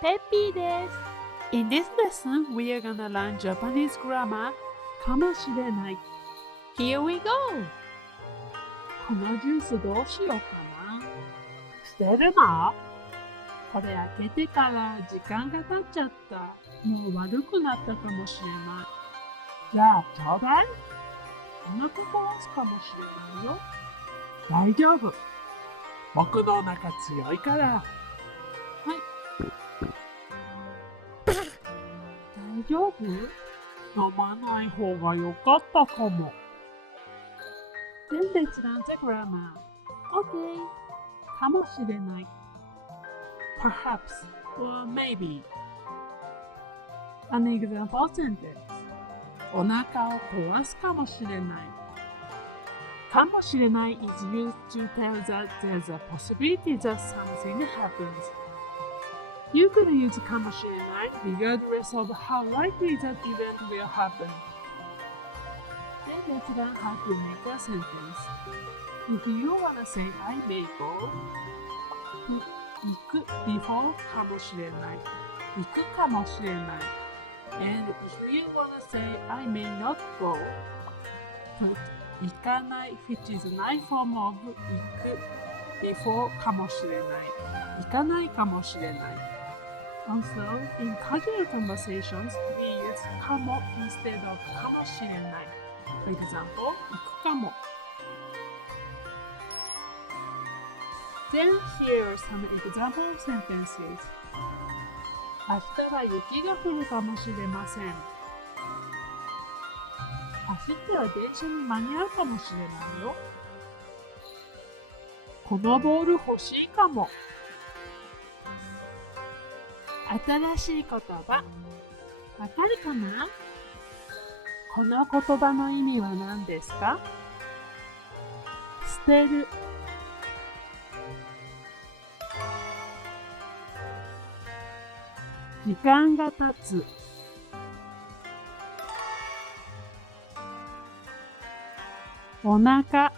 ペッピーです。In this lesson, we are gonna learn Japanese grammar かもしれない。Here we go! このジュースどうしようかな。捨てるの？これ開けてから時間が経っちゃった。もう悪くなったかもしれない。じゃあ、ちょうだい。お腹壊すかもしれないよ。大丈夫。僕のお腹強いから。はい。大丈夫？飲まない方が良かったかも。Then let's learn the grammar. Okay. かもしれない。Perhaps or maybe. An example sentence. お腹を壊すかもしれない。かもしれない is used to tell that there's a possibility that something happens. You could use かもしれない regardless of how likely that event will happen. Then let's learn how to make a sentence. If you wanna say I may go, 行く before かもしれない。行くかもしれない。And if you wanna say I may not go, put 行かない which is nice form of 行く before かもしれない。行かないかもしれない。Also, in casual conversations, we use かも instead of かもしれない。For example, 行くかも。Then here are some example sentences. 明日は雪が降るかもしれません。走ったら電車に間に合うかもしれないよ。このボール欲しいかも。新しい言葉。わかるかな？この言葉の意味は何ですか？捨てる。時間が経つ。お腹。